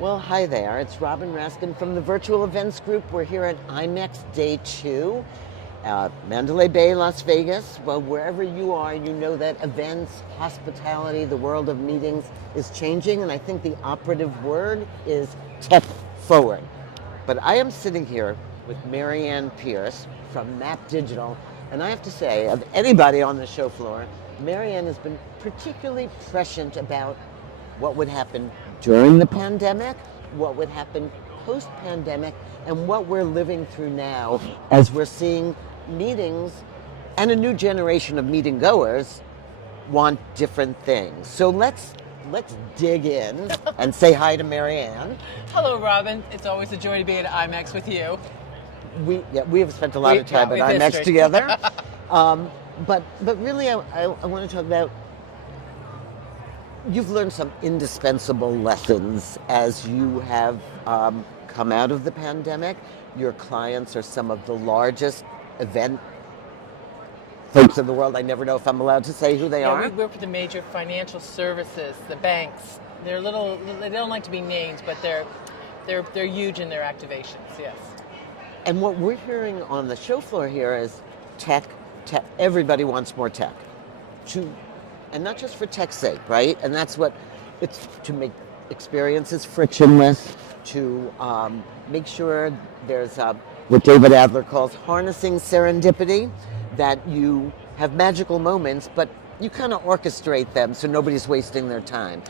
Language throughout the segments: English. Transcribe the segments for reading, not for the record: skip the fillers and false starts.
Well, hi there. It's Robin Raskin from the Virtual Events Group. We're here at IMEX Day 2, Mandalay Bay, Las Vegas. Well, wherever you are, you know that events, hospitality, the world of meetings is changing, and I think the operative word is tech forward. But I am sitting here with Marianne Pierce from Map Digital, and I have to say, of anybody on the show floor, Marianne has been particularly prescient about what would happen during the pandemic, what would happen post-pandemic, and what we're living through now as we're seeing meetings and a new generation of meeting goers want different things. So let's dig in and say hi to Marianne. Hello, Robin. It's always a joy to be at IMEX with you. We have spent a lot of time at IMEX history together. But really, I want to talk about, you've learned some indispensable lessons as you have come out of the pandemic. Your clients are some of the largest event folks in the world. I never know if I'm allowed to say who they are. We work with the major financial services, the banks. They don't like to be named, but they're huge in their activations, yes. And what we're hearing on the show floor here is tech. Everybody wants more tech. And not just for tech's sake, right? And that's what it's to make experiences frictionless, to make sure there's what David Adler calls harnessing serendipity, that you have magical moments, but you kind of orchestrate them so nobody's wasting their time.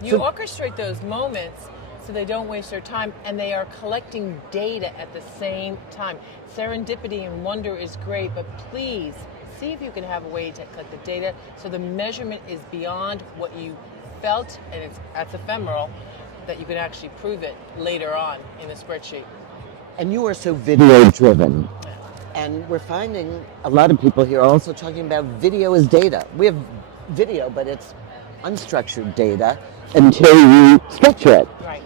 You orchestrate those moments so they don't waste their time, and they are collecting data at the same time. Serendipity and wonder is great, but please see if you can have a way to collect the data so the measurement is beyond what you felt, and that's ephemeral, that you can actually prove it later on in the spreadsheet. And you are so video driven. And we're finding a lot of people here are also talking about video as data. We have video, but it's unstructured data until you structure it. Right.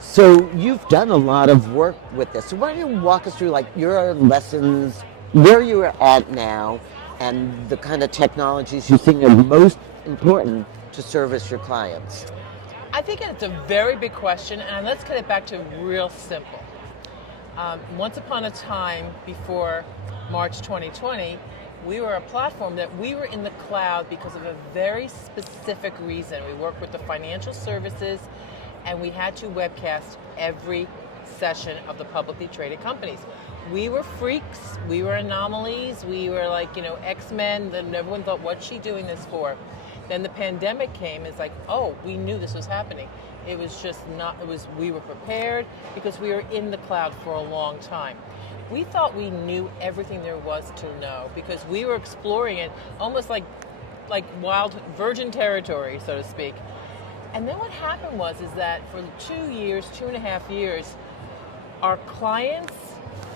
So you've done a lot of work with this. So why don't you walk us through like your lessons, where you are at now, and the kind of technologies you think are most important to service your clients? I think it's a very big question, and let's get it back to real simple. Once upon a time, before March 2020, we were a platform that we were in the cloud because of a very specific reason. We work with the financial services, and we had to webcast every session of the publicly traded companies. We were freaks, we were anomalies, we were like, X-Men, then everyone thought, what's she doing this for? Then the pandemic came, it's like, oh, we knew this was happening. It was just not, we were prepared because we were in the cloud for a long time. We thought we knew everything there was to know because we were exploring it almost like wild virgin territory, so to speak. And then what happened is that for 2.5 years, our clients,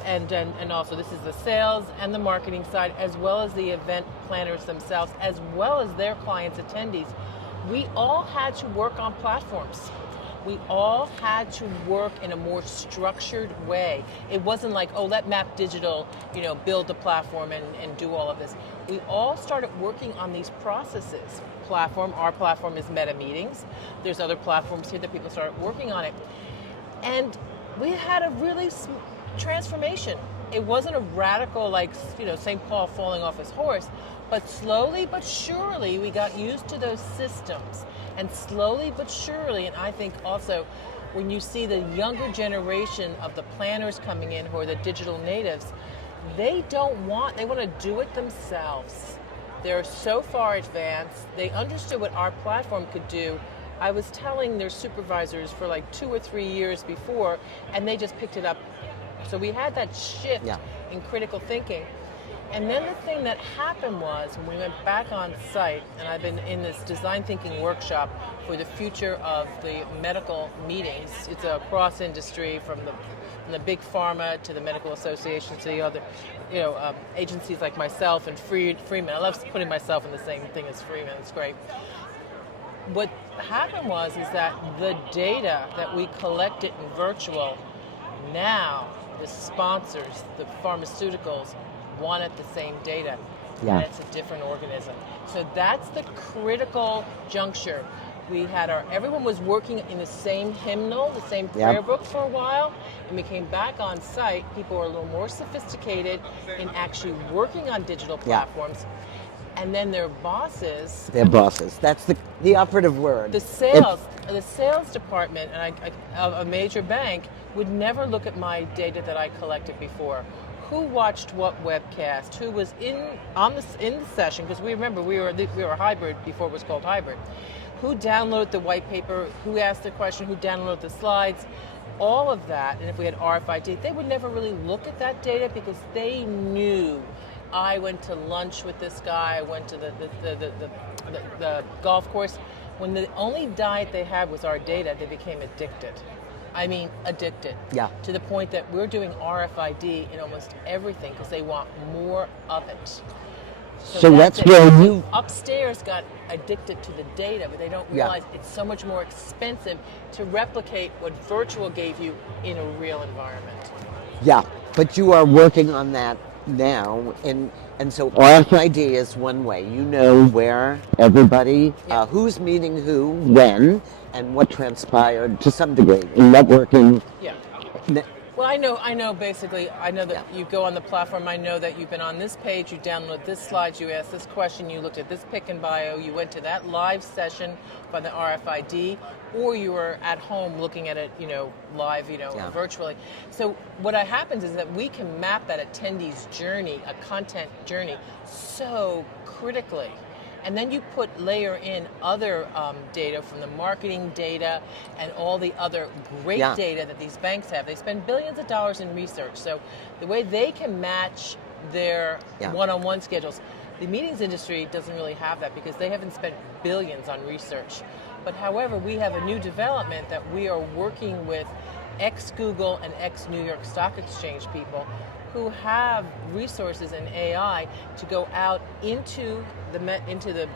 and also this is the sales and the marketing side, as well as the event planners themselves, as well as their clients, attendees, we all had to work on platforms. We all had to work in a more structured way. It wasn't like, oh, let Map Digital, build the platform and do all of this. We all started working on these processes. Our platform is Meta Meetings. There's other platforms here that people started working on it. And we had a really transformation. It wasn't a radical, St. Paul falling off his horse, but slowly but surely we got used to those systems. And slowly but surely, and I think also when you see the younger generation of the planners coming in who are the digital natives, they want to do it themselves. They're so far advanced. They understood what our platform could do. I was telling their supervisors for 2 or 3 years before, and they just picked it up. So we had that shift in critical thinking. And then the thing that happened was when we went back on site, and I've been in this design thinking workshop for the future of the medical meetings. It's a cross industry from the big pharma to the medical associations to the other, agencies like myself and Freeman. I love putting myself in the same thing as Freeman. It's great. What happened is that the data that we collected in virtual, now the sponsors, the pharmaceuticals, wanted the same data, and it's a different organism. So that's the critical juncture. everyone was working in the same hymnal, the same Yep. prayer book for a while. And we came back on site, people were a little more sophisticated in actually working on digital Yeah. platforms. And then their bosses, They're bosses. That's the operative word. the sales department of a major bank would never look at my data that I collected before. Who watched what webcast? Who was in the session? Because we were hybrid before it was called hybrid. Who downloaded the white paper? Who asked the question? Who downloaded the slides? All of that. And if we had RFID, they would never really look at that data because they knew. I went to lunch with this guy. I went to the golf course. When the only diet they had was our data, they became addicted. I mean, addicted. Yeah. To the point that we're doing RFID in almost everything because they want more of it. So that's where you upstairs got addicted to the data, but they don't Yeah. realize it's so much more expensive to replicate what virtual gave you in a real environment. Yeah, but you are working on that now, and so RFID is one way. You know where everybody, Yeah. who's meeting who, when, and what transpired to some degree in networking. Yeah. Ne- Well, I know basically, I know that you go on the platform, I know that you've been on this page, you download this slide, you asked this question, you looked at this pic and bio, you went to that live session by the RFID, or you were at home looking at it, live, Yeah. virtually. So what happens is that we can map that attendee's journey, a content journey, so critically. And then you layer in other data from the marketing data and all the other great Yeah. data that these banks have. They spend billions of dollars in research. So the way they can match their Yeah. one-on-one schedules, the meetings industry doesn't really have that because they haven't spent billions on research. But however, we have a new development that we are working with ex-Google and ex-New York Stock Exchange people who have resources in AI to go out into the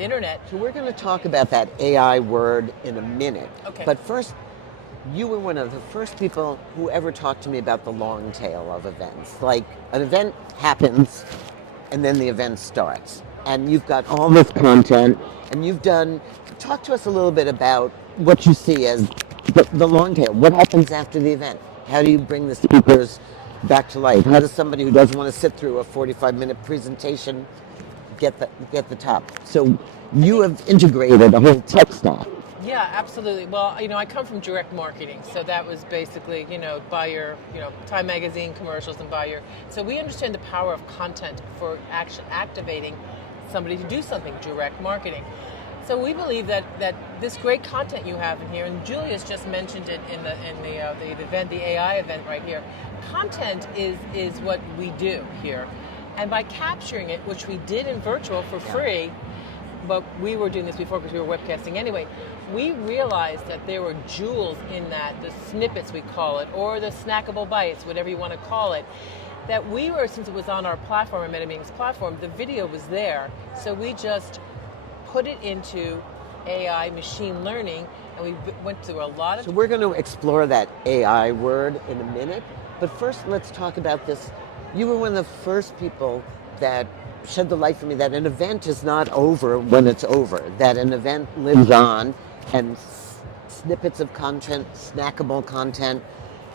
internet. So we're going to talk about that AI word in a minute. Okay. But first, you were one of the first people who ever talked to me about the long tail of events. Like an event happens, and then the event starts. And you've got all this content, and talk to us a little bit about what you see as the long tail. What happens after the event? How do you bring the speakers back to life? How does somebody who doesn't want to sit through a 45-minute presentation get the top? So you have integrated a whole tech stack. Yeah, absolutely. Well, I come from direct marketing, so that was basically, buy your, Time Magazine commercials and so we understand the power of content for activating somebody to do something, direct marketing. So we believe that this great content you have in here, and Julia's just mentioned it in the event, the AI event right here. Content is what we do here, and by capturing it, which we did in virtual for free, but we were doing this before because we were webcasting anyway. We realized that there were jewels in that, the snippets we call it, or the snackable bites, whatever you want to call it. That since it was on our platform, our MetaMeetings platform, the video was there, so we just put it into AI, machine learning, and we went through a lot of... So we're going to explore that AI word in a minute, but first let's talk about this. You were one of the first people that shed the light for me that an event is not over when it's over, that an event lives on, and snippets of content, snackable content.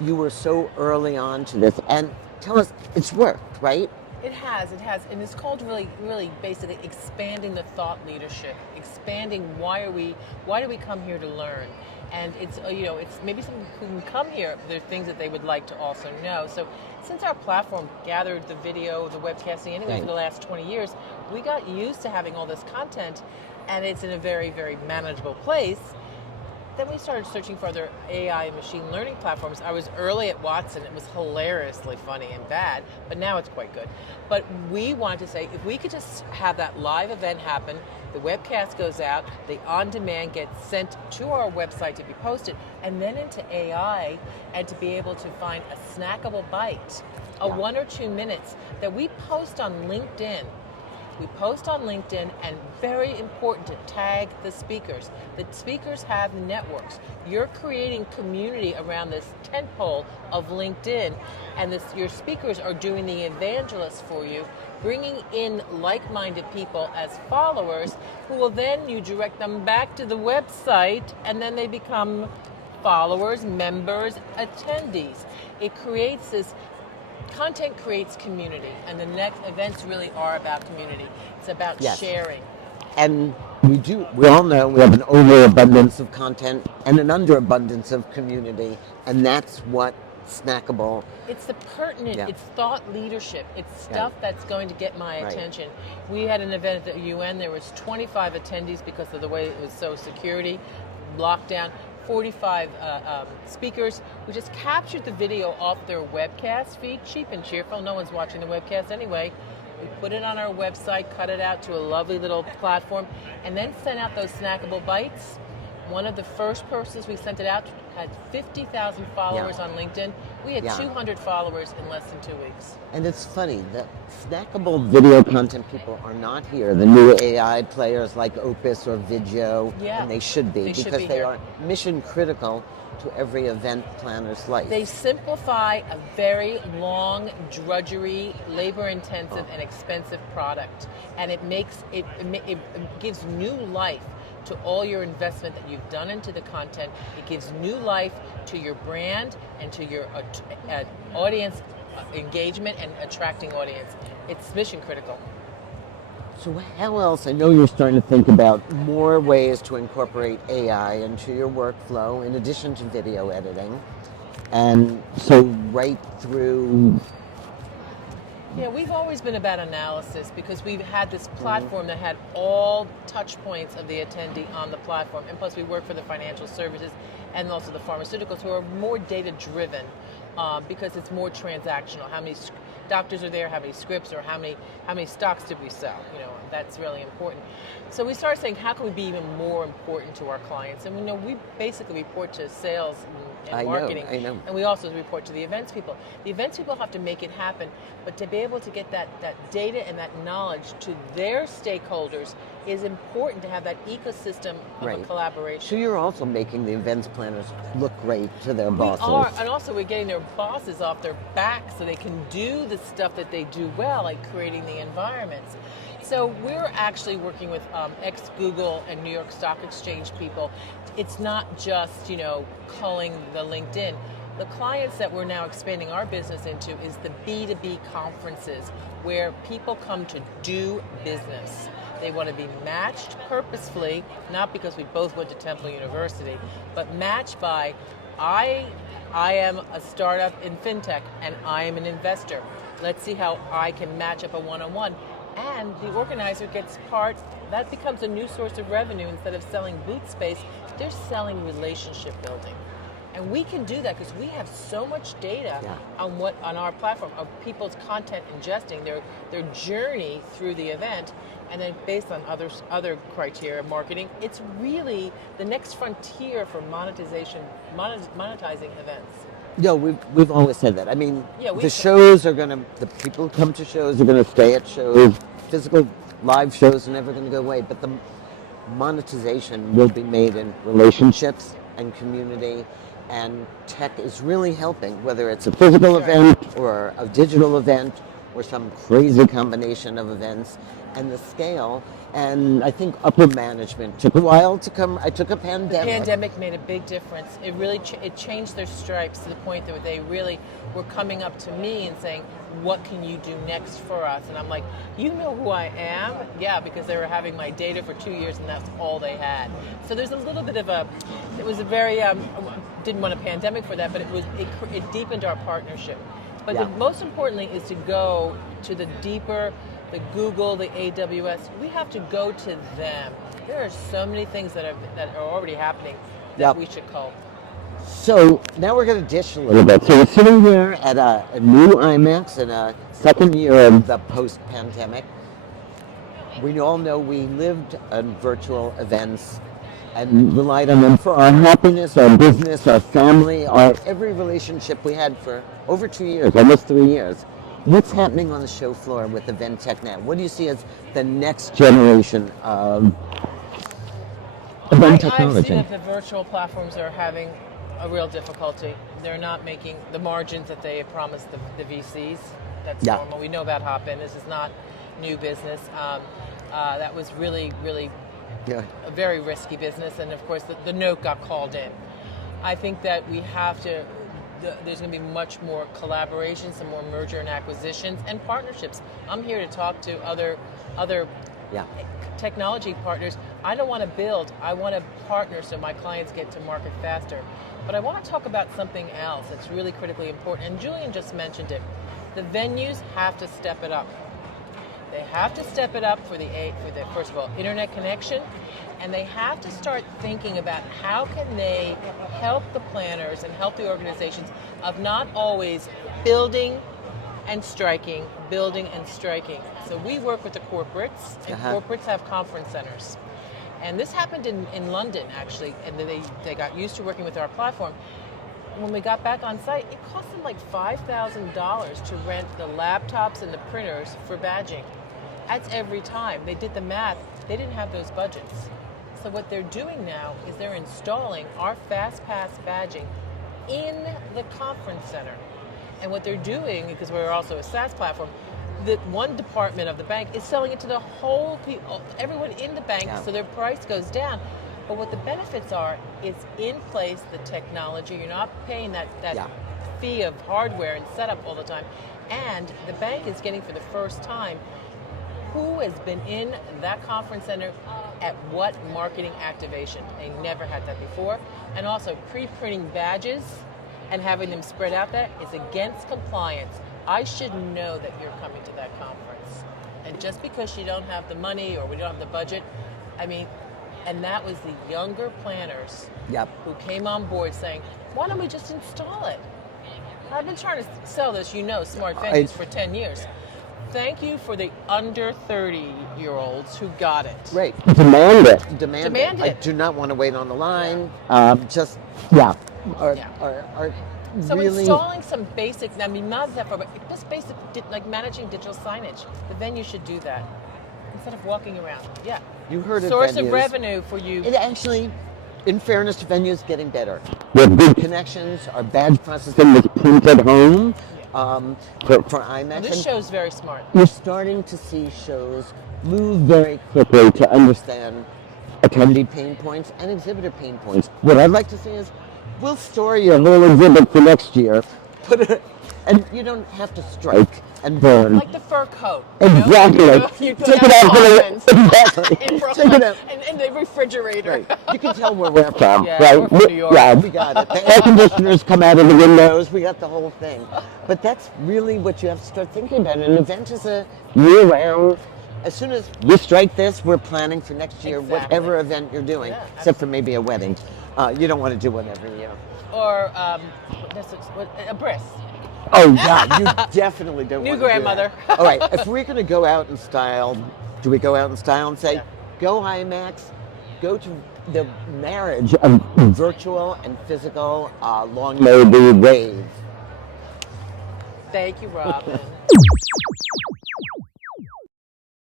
You were so early on to this, and tell us, it's worked, right? It has, and it's called really basically expanding the thought leadership, expanding why do we come here to learn, and it's it's maybe some who can come here, but there are things that they would like to also know. So since our platform gathered the video, the webcasting anyway for the last 20 years, we got used to having all this content, and it's in a very, very manageable place. Then we started searching for other AI and machine learning platforms. I was early at Watson. It was hilariously funny and bad, but now it's quite good. But we wanted to say, if we could just have that live event happen, the webcast goes out, the on-demand gets sent to our website to be posted, and then into AI, and to be able to find a snackable bite, 1 or 2 minutes that we post on LinkedIn. We post on LinkedIn, and very important to tag the speakers. The speakers have networks. You're creating community around this tentpole of LinkedIn, and your speakers are doing the evangelists for you, bringing in like-minded people as followers who will then you direct them back to the website, and then they become followers, members, attendees. It creates this content creates community, and the next events really are about community. It's about sharing. And we all know we have an overabundance of content and an underabundance of community, and that's what Snackable. It's the pertinent, it's thought leadership, it's stuff that's going to get my attention. We had an event at the UN, there was 25 attendees because of the way it was so security, lockdown, 45 speakers. We just captured the video off their webcast feed, cheap and cheerful, no one's watching the webcast anyway. We put it on our website, cut it out to a lovely little platform, and then sent out those snackable bites. One of the first persons we sent it out to had 50,000 followers on LinkedIn. We had 200 followers in less than 2 weeks. And it's funny, the snackable video content people are not here. The new AI players like Opus or Vidyo, and they should be because they are mission critical to every event planner's life. They simplify a very long, drudgery, labor-intensive, and expensive product, and it gives new life to all your investment that you've done into the content. It gives new life to your brand and to your audience engagement and attracting audience. It's mission critical. So how else? I know you're starting to think about more ways to incorporate AI into your workflow in addition to video editing. And so right through... Yeah, we've always been about analysis because we've had this platform that had all touch points of the attendee on the platform. And plus we work for the financial services and also the pharmaceuticals who are more data driven because it's more transactional. How many doctors are there, how many scripts, or how many stocks did we sell? You know, that's really important. So we started saying, how can we be even more important to our clients? And we basically report to sales and marketing. I know. And we also report to the events people. The events people have to make it happen, but to be able to get that data and that knowledge to their stakeholders is important to have that ecosystem of a collaboration. So you're also making the events planners look great to their bosses. We are, and also we're getting their bosses off their back so they can do the stuff that they do well, like creating the environments. So we're actually working with ex-Google and New York Stock Exchange people. It's not just, culling the LinkedIn. The clients that we're now expanding our business into is the B2B conferences where people come to do business. They want to be matched purposefully, not because we both went to Temple University, but matched by, I am a startup in fintech and I am an investor. Let's see how I can match up a one-on-one. And the organizer gets that becomes a new source of revenue. Instead of selling booth space, they're selling relationship building. And we can do that because we have so much data on our platform of people's content ingesting, their journey through the event, and then based on other criteria, marketing, it's really the next frontier for monetizing events. Yeah, we've always said that. I mean, the people who come to shows are going to stay at shows. Physical live shows are never going to go away, but the monetization will be made in relationships and community, and tech is really helping, whether it's a physical event or a digital event or some crazy combination of events, and the scale. And I think upper management took a while to come. I took a pandemic. The pandemic made a big difference. It really it changed their stripes to the point that they really were coming up to me and saying, what can you do next for us? And I'm like, you know who I am? Yeah, because they were having my data for 2 years and that's all they had. So there's a little bit of it was a very, didn't want a pandemic for that, but it deepened our partnership. But most importantly is to go to the deeper, the Google, the AWS, we have to go to them. There are so many things that are already happening that we should call. So now we're going to dish a little bit. So we're sitting here at a new IMEX in a second year of the post-pandemic. We all know we lived on virtual events and relied on them for our happiness, our business, our family, every relationship we had for over 2 years, almost 3 years. What's happening on the show floor with event tech now? What do you see as the next generation of event I've technology? seen that the virtual platforms are having a real difficulty. They're not making the margins that they had promised the VCs. That's Yeah. normal. We know about Hopin. This is not new business. That was really, really Yeah. a very risky business, and of course the note got called in. I think that we have to, there's going to be much more collaboration, some more merger and acquisitions, and partnerships. I'm here to talk to other Yeah. technology partners. I don't want to build, I want to partner so my clients get to market faster. But I want to talk about something else that's really critically important, and Julian just mentioned it. The venues have to step it up. They have to step it up for the first of all, internet connection, and they have to start thinking about how can they help the planners and help the organizations of not always building and striking, building and striking. So we work with the corporates, and corporates have conference centers. And this happened in London, actually, and they got used to working with our platform. When we got back on site, it cost them like $5,000 to rent the laptops and the printers for badging. That's every time. They did the math. They didn't have those budgets. So what they're doing now is they're installing our FastPass badging in the conference center. And what they're doing, because we're also a SaaS platform, that one department of the bank is selling it to the whole people, everyone in the bank, so their price goes down. But what the benefits are, it's in place, the technology. You're not paying that fee of hardware and setup all the time. And the bank is getting for the first time who has been in that conference center at what marketing activation. They never had that before. And also pre-printing badges and having them spread out there is against compliance. I should know that you're coming to that conference. And just because you don't have the money or we don't have the budget, I mean, and that was the younger planners who came on board saying, why don't we just install it? I've been trying to sell this, smart venues for 10 years. Thank you for the under 30-year-olds who got it. Right. Demand it. Demand it. I do not want to wait on the line. So really installing some basic, I mean, not that far, but just basic, like managing digital signage. The venue should do that instead of walking around. Yeah. You heard of source venues. of revenue for you. It actually, in fairness to venues, getting better. With good connections, our badge processing was printed home for IMEX. Well, this show's very smart. You're starting to see shows move very quickly to understand attendee pain points and exhibitor pain points. What I'd like to see is, we'll store your whole exhibit for next year, and you don't have to strike and burn. Like the fur coat. Exactly. You Take it out for exactly. in Take it out. in the refrigerator. Right. You can tell where we're from. Yeah, right? we're from New York. Yeah, we got it. The air conditioners come out of the windows. We got the whole thing. But that's really what you have to start thinking about. An event is a year-round. As soon as we strike this, we're planning for next year, whatever event you're doing, except for maybe a wedding. You don't want to do one every year. Or a bris. Oh, yeah, you definitely don't New want grandmother. to do that. All right, if we're going to go out in style, do we go out in style and say, go IMEX, go to the marriage of virtual and physical, long may we wave. Thank you, Robin.